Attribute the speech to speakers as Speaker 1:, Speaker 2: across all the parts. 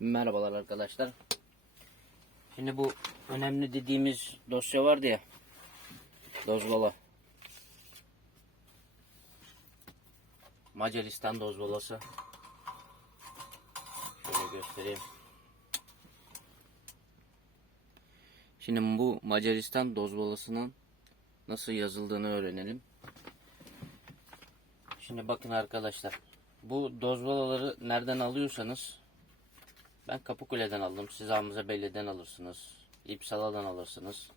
Speaker 1: Merhabalar arkadaşlar. Şimdi bu önemli dediğimiz dosya vardı ya. Dozvala. Macaristan dozvalası. Şöyle göstereyim. Şimdi bu Macaristan dozvalasının nasıl yazıldığını öğrenelim. Şimdi bakın arkadaşlar. Bu dozvalaları nereden alıyorsanız ben Kapıkule'den aldım. Siz Hamza Belli'den alırsınız. İpsala'dan alırsınız.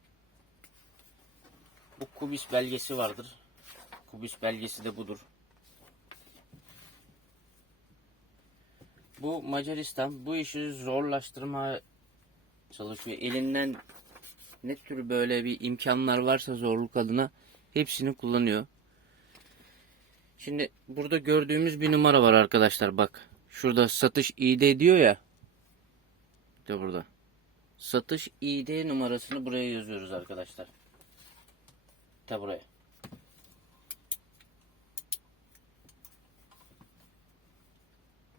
Speaker 1: Bu Kubis belgesi vardır. Kubis belgesi de budur. Bu Macaristan bu işi zorlaştırmaya çalışıyor. Elinden ne tür böyle bir imkanlar varsa zorluk adına hepsini kullanıyor. Şimdi burada gördüğümüz bir numara var arkadaşlar bak. Şurada satış ID diyor ya. De burada. Satış ID numarasını buraya yazıyoruz arkadaşlar. Ta buraya.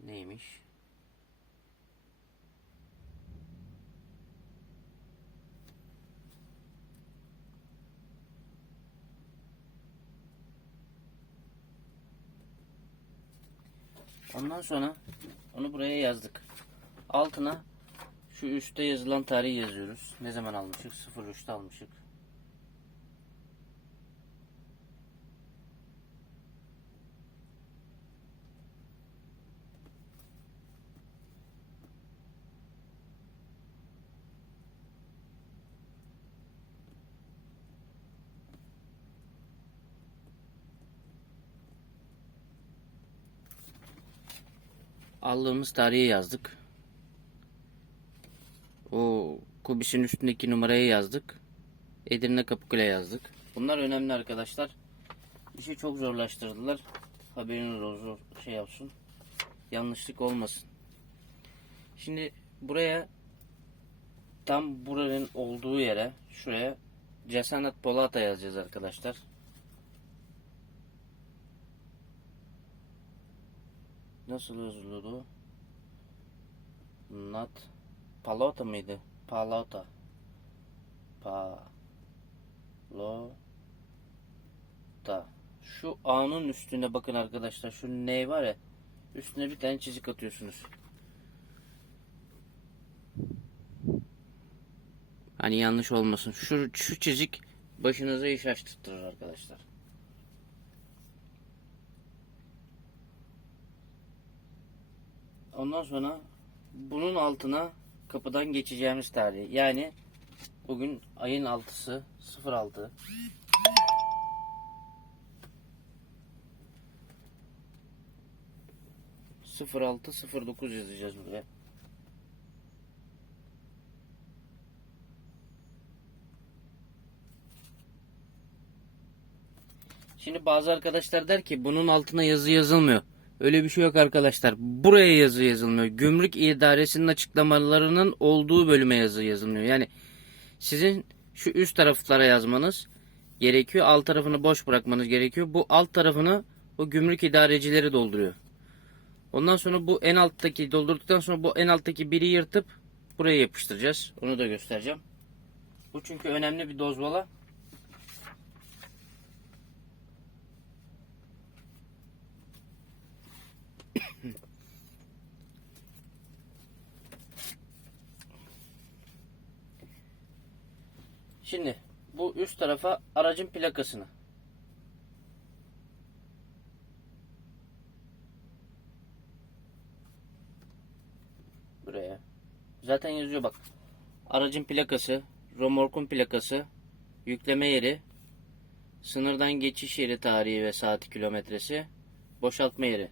Speaker 1: Neymiş? Ondan sonra onu buraya yazdık. Altına şu üstte yazılan tarihi yazıyoruz. Ne zaman almışık? 03'te almışık. Aldığımız tarihi yazdık. O Kubis'in üstündeki numarayı yazdık. Edirne Kapıkule yazdık. Bunlar önemli arkadaşlar. İşi çok zorlaştırdılar. Haberiniz olsun şey yapsın. Yanlışlık olmasın. Şimdi buraya tam buranın olduğu yere şuraya Cesanat Polata yazacağız arkadaşlar. Nasıl yazılıyordu? Nat Palota mıydı? Palota. Pa lo ta. Şu A'nın üstüne bakın arkadaşlar. Şu ne var ya. Üstüne bir tane çizik atıyorsunuz. Hani yanlış olmasın. Şu, şu çizik başınıza iş açtırtır arkadaşlar. Ondan sonra bunun altına kapıdan geçeceğimiz tarih. Yani bugün ayın 6'sı 06. Sıfır altı sıfır dokuz yazacağız buraya. Şimdi bazı arkadaşlar der ki bunun altına yazı yazılmıyor. Öyle bir şey yok arkadaşlar. Buraya yazı yazılmıyor. Gümrük idaresinin açıklamalarının olduğu bölüme yazı yazılmıyor. Yani sizin şu üst taraflara yazmanız gerekiyor. Alt tarafını boş bırakmanız gerekiyor. Bu alt tarafını o gümrük idarecileri dolduruyor. Ondan sonra bu en alttaki doldurduktan sonra bu en alttaki biri yırtıp buraya yapıştıracağız. Onu da göstereceğim. Bu çünkü önemli bir dozvala. Şimdi bu üst tarafa aracın plakasını. Buraya. Zaten yazıyor bak. Aracın plakası, romorkun plakası, yükleme yeri, sınırdan geçiş yeri tarihi ve saati kilometresi, boşaltma yeri.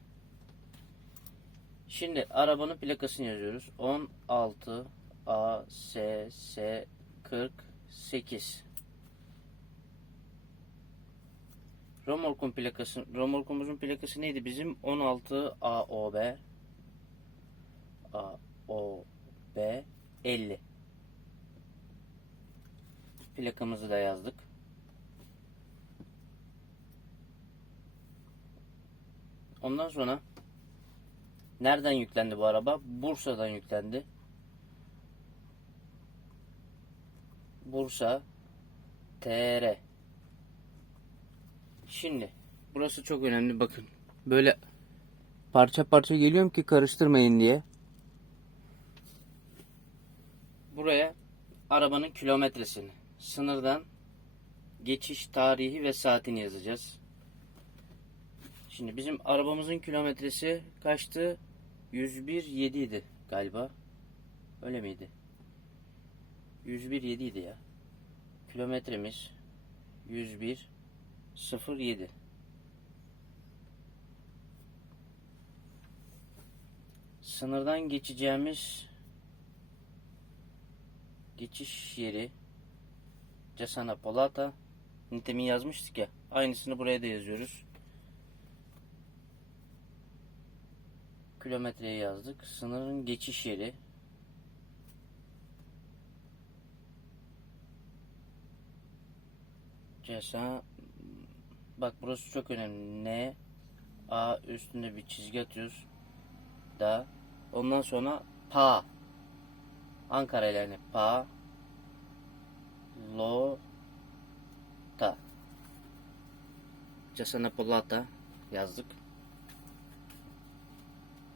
Speaker 1: Şimdi arabanın plakasını yazıyoruz. 16 A S S 48 Romorkun plakası Romorkumuzun plakası neydi bizim? 16 AOB AOB 50 Plakamızı da yazdık. Ondan sonra Nereden yüklendi bu araba? Bursa'dan yüklendi. Bursa TR. Şimdi burası çok önemli bakın. Böyle parça parça geliyorum ki karıştırmayın diye. Buraya arabanın kilometresini, sınırdan geçiş tarihi ve saatini yazacağız. Şimdi bizim arabamızın kilometresi kaçtı? 101.7 idi galiba. Öyle miydi? 101.7 idi ya. Kilometremiz 101.07. Sınırdan geçeceğimiz geçiş yeri Casana Polata Nitemin yazmıştık ya. Aynısını buraya da yazıyoruz. Kilometreyi yazdık. Sınırın geçiş yeri. Cesa Bak burası çok önemli. N A üstünde bir çizgi atıyoruz. Da ondan sonra pa Ankara ile yani pa lo ta Casana Polata yazdık.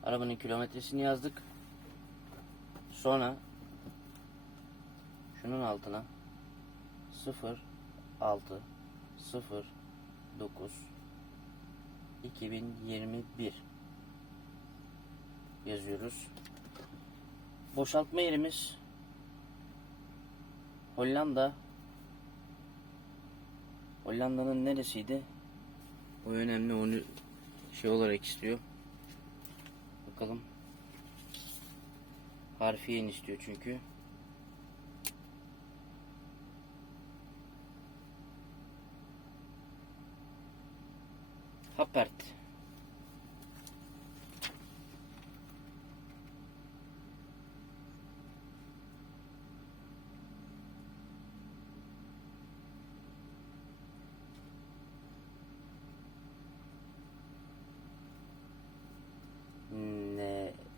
Speaker 1: Arabanın kilometresini yazdık. Sonra şunun altına 0 6 0 9 2021 yazıyoruz. Boşaltma yerimiz Hollanda Hollanda'nın neresiydi? O önemli onu şey olarak istiyor. Bakalım. Harfiyen istiyor çünkü. Hapert.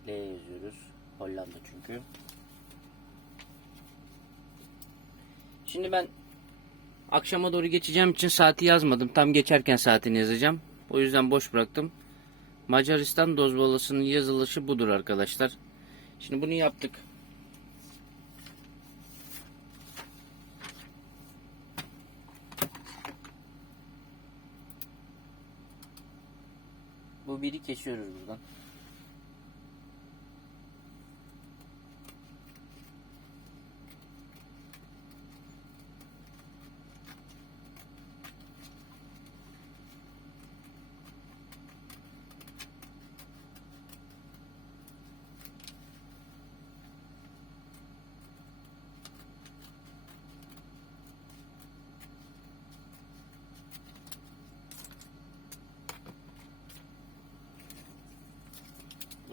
Speaker 1: Ne yazıyoruz. Hollanda çünkü. Şimdi ben akşama doğru geçeceğim için saati yazmadım. Tam geçerken saatini yazacağım. O yüzden boş bıraktım. Macaristan dozbalasının yazılışı budur arkadaşlar. Şimdi bunu yaptık. Bu biri kesiyoruz buradan.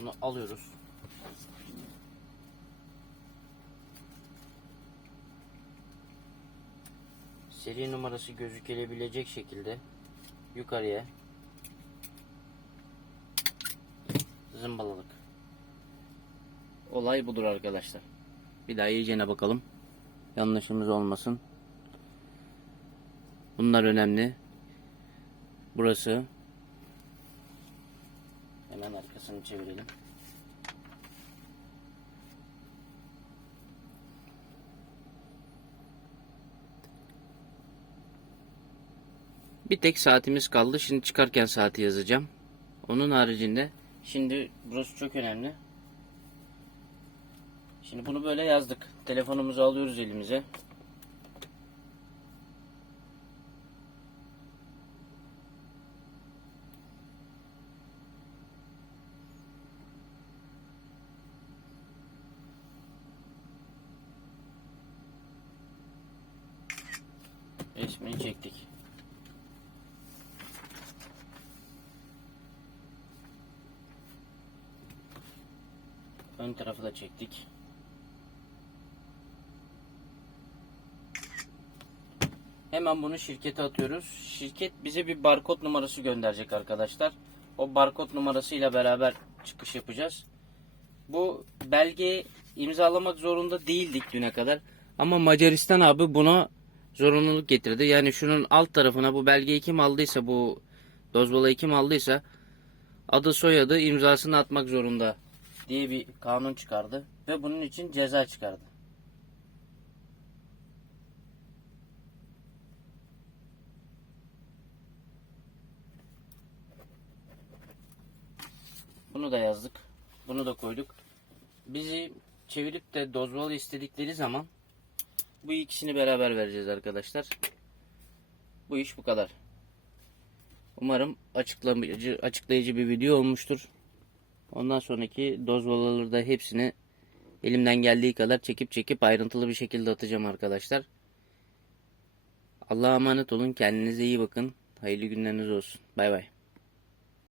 Speaker 1: Bunu alıyoruz. Seri numarası gözükebilecek şekilde yukarıya zımbaladık. Olay budur arkadaşlar. Bir daha iyicene bakalım. Yanlışımız olmasın. Bunlar önemli. Burası Hemen arkasını çevirelim. Bir tek saatimiz kaldı. Şimdi çıkarken saati yazacağım. Onun haricinde şimdi burası çok önemli. Şimdi bunu böyle yazdık. Telefonumuzu alıyoruz elimize. Resmini çektik. Ön tarafı da çektik. Hemen bunu şirkete atıyoruz. Şirket bize bir barkod numarası gönderecek arkadaşlar. O barkod numarasıyla beraber çıkış yapacağız. Bu belgeyi imzalamak zorunda değildik düne kadar. Ama Macaristan abi buna zorunluluk getirdi. Yani şunun alt tarafına bu belgeyi kim aldıysa bu dozbalayı kim aldıysa adı soyadı imzasını atmak zorunda diye bir kanun çıkardı. Ve bunun için ceza çıkardı. Bunu da yazdık. Bunu da koyduk. Bizi çevirip de dozbalı istedikleri zaman bu ikisini beraber vereceğiz arkadaşlar. Bu iş bu kadar. Umarım açıklayıcı, açıklayıcı bir video olmuştur. Ondan sonraki dozbalaları da hepsini elimden geldiği kadar çekip çekip ayrıntılı bir şekilde atacağım arkadaşlar. Allah'a emanet olun. Kendinize iyi bakın. Hayırlı günleriniz olsun. Bay bay.